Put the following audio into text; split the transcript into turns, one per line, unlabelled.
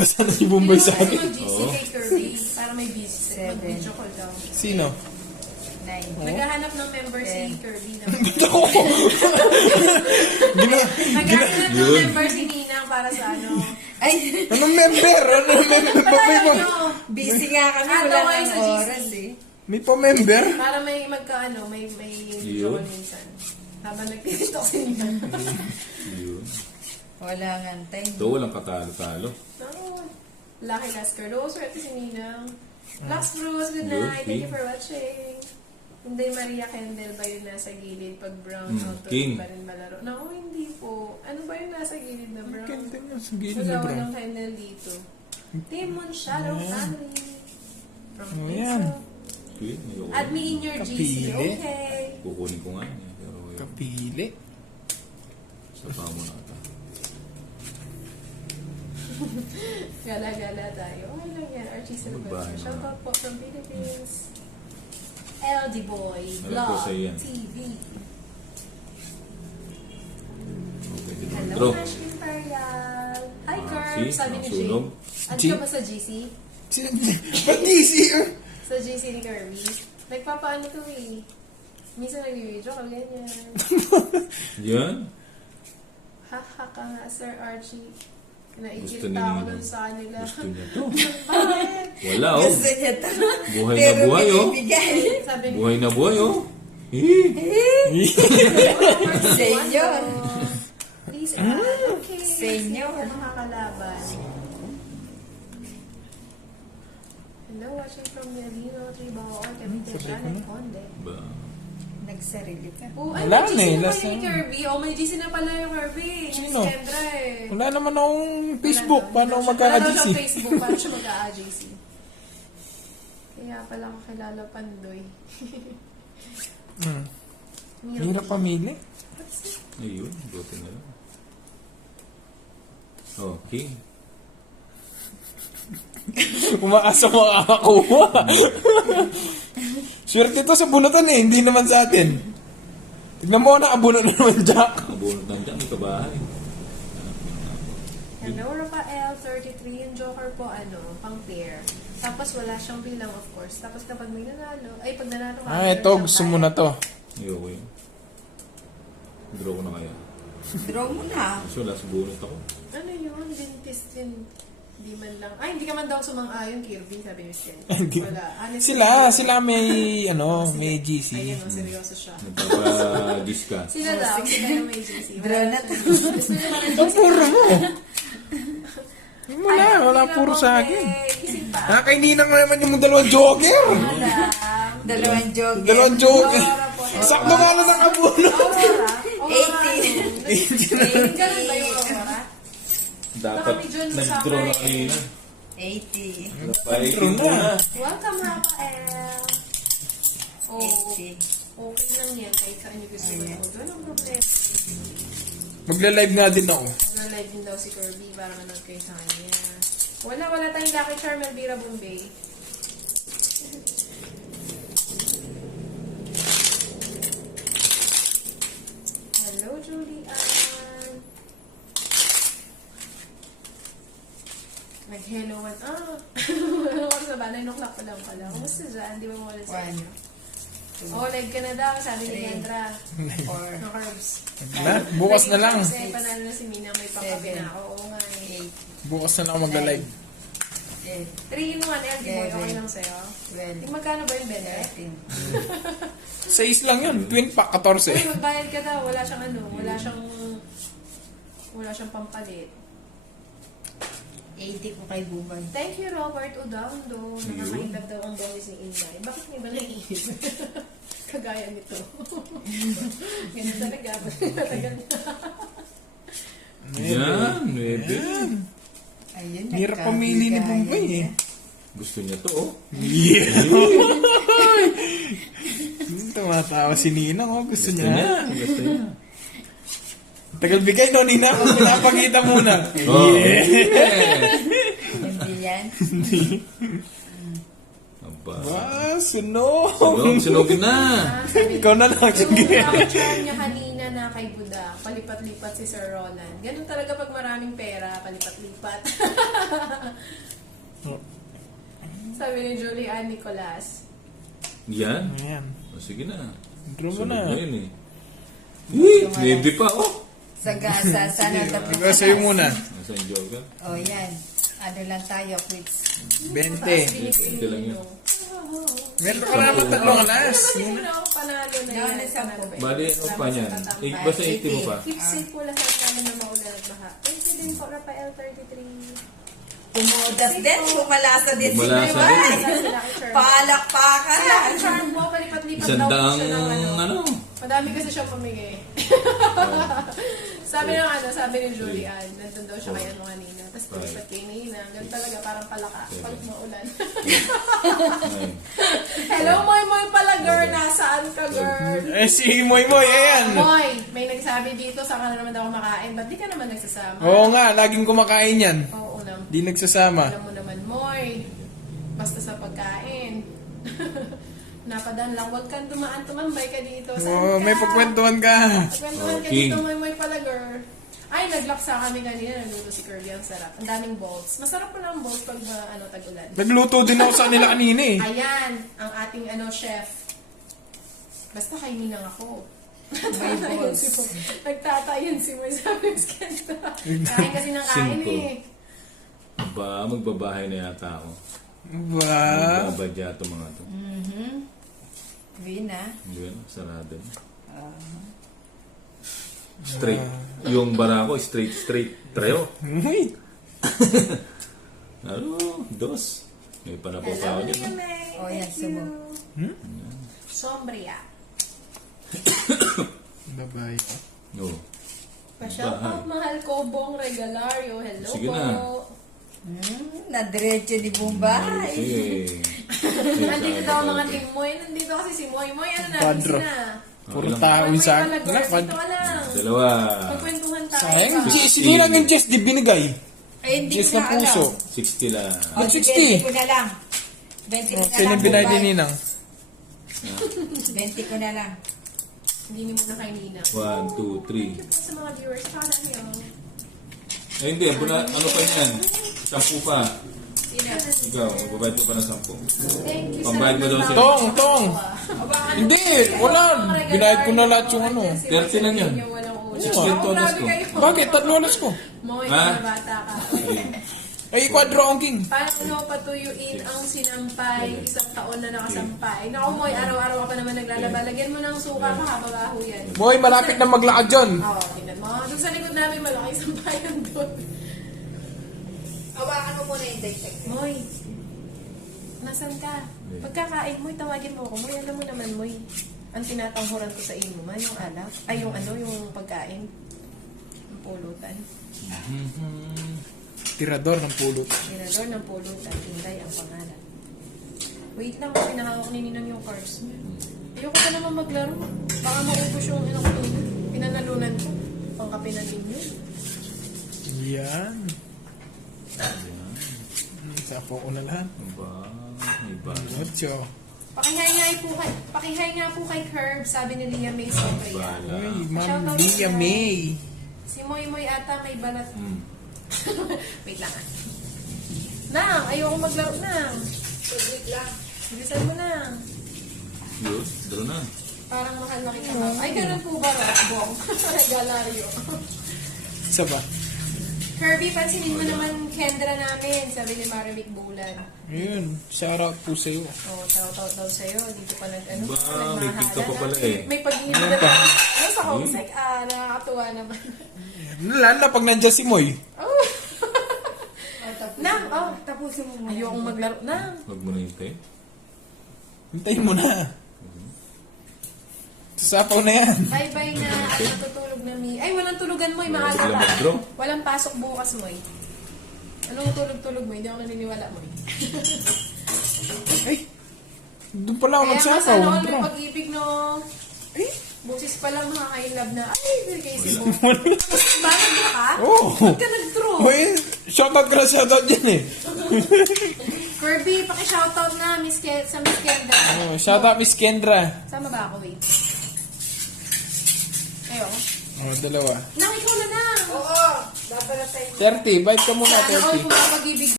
Basta na si Bombay sa
Kasi
akin.
mag-GC kay Kirby para may busy. Mag-video call daw.
Sino?
9.
Naghahanap ng member si Kirby na.
Ako!
Naghahanap ng member si Ninang para sa ano.
Ay,
Anong member? Anong member?
Patalo nyo!
busy nga kami.
Ah,
Wala
daw kayo
nang
sa GC.
oras eh.
May pa-member?
Para may magkaano, may video call minsan. Habang nag-tiktok si Ninang.
Yun.
Wala nga time.
Ito, walang katalo-talo.
No. Lucky Lasker. Loser ito si Ninang. Lux Bruce, good night. Thank you for watching. Hindi Maria Kendall ba yung nasa gilid pag brown out
King.
pa rin malaro? No, hindi po. Ano ba yung nasa gilid na brown?
Ganda nga sa gilid na
Magawa
bro.
ng Kendall dito. Timon Shadow Family. From
Ayan.
Pixel.
Yun, ayoko.
Add me in your GC.
Kapili.
Okay.
Kukunin ko nga yun. Pero yun,
Kapili.
sa pamo na ata.
Gala-gala tayo. Okay lang yan. Archie Silvestre.
Magbahay
Shout
mga.
out po from Philippines. LD Boy
Alam ko
Vlog
sa'yo yan.
TV.
Okay, dito.
Hello,
Draw.
Nash Imperial. Hi,
Ah,
Curb.
see?
Sabi ni Jay.
Nasunog.
Ano
G?
ka ba sa GC?
Ba't DC?
Sa GC ni Kirby? Nagpapaano to eh. Minsan nag-video ka ganyan.
Yan?
Haha ka nga, Sir Archie.
Gusto
Naikita
ni
ako
Ninang.
dun sa kanila.
Gusto niya to.
Bakit?
Wala oh.
Gusto niya to.
Buhay na
Pero
buhay oh.
binibigay.
Sabi ni
Buhay na buhay oh.
Senyor.
Please, okay.
Senyor.
Sino makakalaban? Hello, watching from Melino, Tribao, Cavite, Janet Conde.
Ba?
Nagsarili ka.
Oh, ay,
Wala
may
na
GC
eh,
na
last
pala ni
time.
Kirby. Oh, may GC na pala yung Kirby.
Sino?
Si Kendra eh.
Wala naman akong Facebook.
Wala
Paano
daw. Wala daw
magkaka-GC?
siyang Facebook. Paano siya magka-JC? Kaya pala ako kilala Pandoy.
Hirap pamili.
Ayun, buti na lang. Okay.
Umaasa makakakuha. Swerte to sa bunutan eh. Hindi naman sa atin. Tignan mo, nakabunot na naman Jack.
Nabunot lang dyan, may kabahay.
Hello, Rafael, 33. Yung Joker po, pang pair. Tapos wala siyang bilang, of course. Tapos kapag may nanalo, pag nanalo ka,
Ah,
meron
ito.
siyang
Gusto mo
kaya.
na to.
Ayoko yun. Draw ko na kaya.
Draw mo na.
Kasi wala sa bunot ako.
Ano yun? Dentist din. Hindi man lang. Ay, hindi ka man daw sumang-ayon, Kirby, sabi ni Ken.
Hindi.
Wala. Honestly,
Sila may, may GC.
Ayun, seryoso siya.
Nagpapagis ka.
Sila daw, sila yung may GC.
Draw na to.
Gusto nila man
Ang puro mo. Wala puro sa akin.
Isip pa.
Nakakaininan ko naman yung dalawang joker.
Alam.
Dalawang joker.
Dalawang joker.
Aurora po.
Sakto nga na nakabuno.
Aurora?
80.
Ganun ba yung Aurora?
Dapat nag-draw na kanina.
80.
Napaikin mo na.
Welcome, Rafael. Oh,
80.
okay lang yan. Kahit saan nyo gusto mo. Walang problema.
Magla-live nga din ako.
Nag-live din daw si Kirby para manood kayo sa kanya. Wala tayong Lucky Charm, Elvira Bombay. Hello, Julian. Nag-hello at ano oras na ba? 9 o'clock pa lang pala. Kumusta dyan? Di ba mo wala sa
1.
inyo? Oh, live ka na daw, sabi ni
Three.
Kendra.
4.
No carbs.
Na, bukas na lang.
Kasi panalo na si Mina, may pangkapi
Seven.
na ako. Oo nga eh.
8.
Bukas na lang ako magla-live.
3 in 1, LD boy, okay lang sa'yo.
12.
Yung magkano ba yung bende?
13.
6 lang yun. Twin pack,
Uy,
14.
magbayad ka daw. Wala siyang wala siyang pampalit.
80 ko kay Bubay.
Thank you, Robert Udaundo. Nakakainlove daw ang boses ni Inday. Bakit may ba naiinip? Kagaya nito. Ganyan talaga. Matagal na.
Yan, 9.
Ayun,
Hirap pamili ni Bombay eh.
Gusto niya to oh.
Yeah. Tumatawa si Ninang, oh. Gusto niya.
Gusto niya.
Tagal bigay, no, Ninang? Pinapakita muna.
Oh.
Hindi yan.
Aba.
Sunog.
Sunogin na.
Ikaw na lang.
Yung
Sige.
charm niya kanina na kay Buda, palipat-lipat si Sir Roland. Ganun talaga pag maraming pera, palipat-lipat. Sabi ni Julian Nicolas.
Yan.
Ayan.
O, sige na.
Draw mo
Sunod
na.
mo yun eh. Maybe pa, oh.
Sagasa, sana tapos.
Ikaw sa'yo muna.
Nasa yung joker.
O yan. Ano lang tayo, quiz.
20.
Ito lang yun.
Meron ka naman tatlong alas.
Hindi mo na ako panalo na
Nauna
yan.
sa
Panalo ba yun?
Bali, ano pa niyan?
Tatambay.
Basta 80 mo pa.
Keep safe po lahat namin na maulan at baha. Thank you din po, Rafael 33.
Tumudas din, pumalasa din si
Pumalasa
Maybay.
din.
Palakpakan
Sa
na.
Lucky Charm po, palipat-lipat
Isang
daw po
daang,
siya ng
ano?
Madami kasi siya pamigay. sabi ni Julian, nandun daw siya kay ano kanina. Tapos palipat kay Nina. Ganun talaga, parang palaka. Pag maulan.
Ay.
Hello, Moy Moy pala, girl. Nasaan ka, girl?
Eh, si Moy Moy, ayan.
Moy, may nagsabi dito, saan ka na naman daw kumakain? Ba't di ka naman nagsasama?
Oo nga, laging kumakain yan.
Oo naman.
Di nagsasama.
Alam mo naman, Moy. Basta sa pagkain. Napadan lang, huwag kang dumaan, tumambay ka dito. Saan
Oo,
ka?
may pagkwentuhan ka.
Pagkwentuhan ka
Okay.
dito, Moy pala, girl. Ay, naglaksa kami kanina, naluto si Kirby, ang sarap. Ang daming balls. Masarap pala ang balls pag tag-ulan.
Nagluto din ako sa kanila kanina eh.
Ayan, ang ating chef. Basta kainin lang ako.
May balls.
Nagtatayan si Moy sa Miskenta. Kain kasi ng kain
Cinco.
eh.
Ba, magbabahay na yata ako.
Ba?
Magbabadya ito mga to.
Vina.
Yun, sarado. Straight. Yung bara ko, straight. Treo.
Uy.
Ano? Dos. May panapo pa ako
Hello,
dyan.
May.
Oh, yan,
Thank
subo.
you. Sombria.
Bye-bye.
No.
Pa-shout out, mahal ko, Bong Regalario. Hello
Sige
po.
na.
Nadiretso ni Bombay.
Sige.
Nandito daw ang mga team Moy. Nandito kasi si Moy. Moy, ano na?
Quadro.
Busy na.
Puro
Ilang-
tao
Moy,
sa
pala,
akin.
girls. Dito ka lang.
Dalawa.
Pagkwentuhan tayo.
Sayang, sinilang yung Jess di binigay.
Ay, hindi
Jess
ko
ng
na
puso.
alam.
60 lang.
O,
60.
20 ko na lang. 20 ko na
Sino
lang,
binay din
Bombay.
ninang?
20 ko na lang.
Hindi mo na kay Nina.
1, 2, 3.
Thank you po sa mga viewers. Saka na kayo.
Ay, hindi. Ano pa yan? 10 pa.
Sino?
Ikaw, magbabayad ko pa ng 10.
Thank you.
Pambayad mo daw sa-
Tong! Hindi, wala. Binayad ko na lahat yung ano.
30 lang yan.
Walang ulo.
16 tonos ko.
Bakit? Tatlo alas ko.
Moy,
Ha?
bata ka.
Ay, quadro ang king.
Paano patuyuin ang sinampay, isang taon na nakasampay? Naku, Moy, araw-araw ka pa naman naglalaba. Lagyan mo ng suka, makababaho yan.
Boy, malapit na maglakad dyan.
Oo, tingnan mo. Doon sa likod namin, malaki sampayan doon.
Hawakan mo muna yung daytag.
Moy, nasan ka? Pagkakain, Moy, tawagin mo ako. Moy, alam mo naman, Moy, ang tinatanghuran ko sa inyo man, yung alak. Ay, yung yung pagkain. Yung pulutan.
Tirador ng pulot.
Tirador ng pulutan, Inday ang pangalan. Wait lang, pinahawak ni Ninang yung cards niya. Ayoko pa naman maglaro. Baka maubos yung pinanalunan ko. Pangkape na din yun.
Yan. Sapo ko na lahat.
Iba.
Ocho.
Pakihay nga po kay Curb, sabi ni Lia May Sobria.
Bala.
Uy, Ma'am
Shoutout
Lia
sa-
May.
Si Moy Moy ata may balat.
Hmm.
Wait lang ah. Nang, ayoko maglaro nang.
Wait lang.
Bilisan mo nang.
Yun, dalo na.
Parang mahal na kita. Ay, ganun po ba? Bong. Galario.
Isa ba?
Kirby, pansinin mo naman Kendra namin, sabi ni Marivic Bulan.
Ayun, shoutout po sa'yo.
Oh, shoutout daw sa'yo. Dito pa nag-ano.
Ba,
nagmahalan,
may pigka pa
ah.
pala eh.
May pag-ibig na ba? Ano sa homesick? Nakakatuwa naman.
Lalo na pag nandiyan si Moy.
Oh.
Nang,
oh.
tapusin mo muna.
Ayokong maglaro. Nang.
Huwag mo na hintay.
Hintayin mo na. Sasapaw na yan.
Bye-bye na. At natutulog na mi. Ay, walang tulugan mo. Maaga
Sila
pa.
mag-draw.
Walang pasok bukas mo. Anong tulog-tulog mo? Hindi ako naniniwala mo.
Ay, doon pala ako
Kaya nga
magsapaw.
sana all may
Bro.
pag-ibig no.
Ay,
Busis pa lang makaka-inlove na. Ay, Casey mo. Ba, nag-draw ka?
Oo.
Ba't ka nag-draw?
Uy, shoutout ka na shoutout dyan eh.
Kirby, paki-shoutout na sa Miss Kendra.
Oh, shoutout Miss Kendra.
Sama ba ako, wait? Ayo.
Oh, dalawa.
Nang, ikaw na na.
Oo, dapat na tayo.
30, bite ka muna,
Sana all
30.
pumapag-ibig